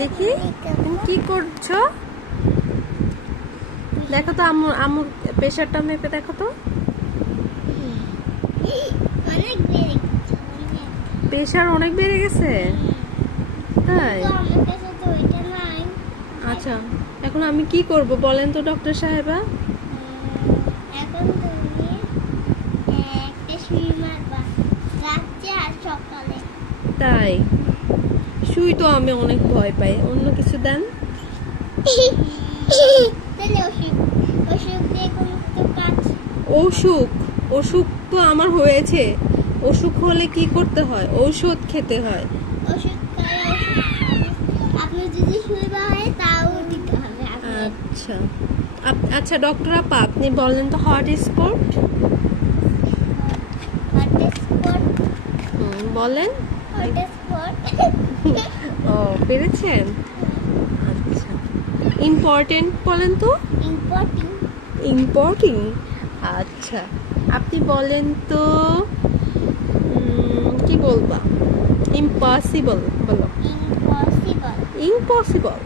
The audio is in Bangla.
দেখি, কি করছ? দেখো তো আমুর আমুর প্রেশারটা মেপে দেখো তো। প্রেশার অনেক বেড়ে গেছে? তাই? আচ্ছা এখন আমি কি করব বলেন তো ডক্টর সাহেবা? তাই। শুই তো আমি অনেক ভয় পাই। অন্য কিছু দেন? অসুখ। অসুখ তো আমার হয়েছে। অসুখ হলে কি করতে হয়? ঔষধ খেতে হয়। আচ্ছা। আচ্ছা ডক্টর আপা আপনি বলেন তো হট স্পট বলেন। ও পেরেছেন? আচ্ছা। ইম্পর্টেন্ট বলেন তো? ইম্পর্টিং ইম্পর্টিং আচ্ছা। আপনি বলেন তো কি বলবা? ইম্পসিবল বলো। Impossible impossible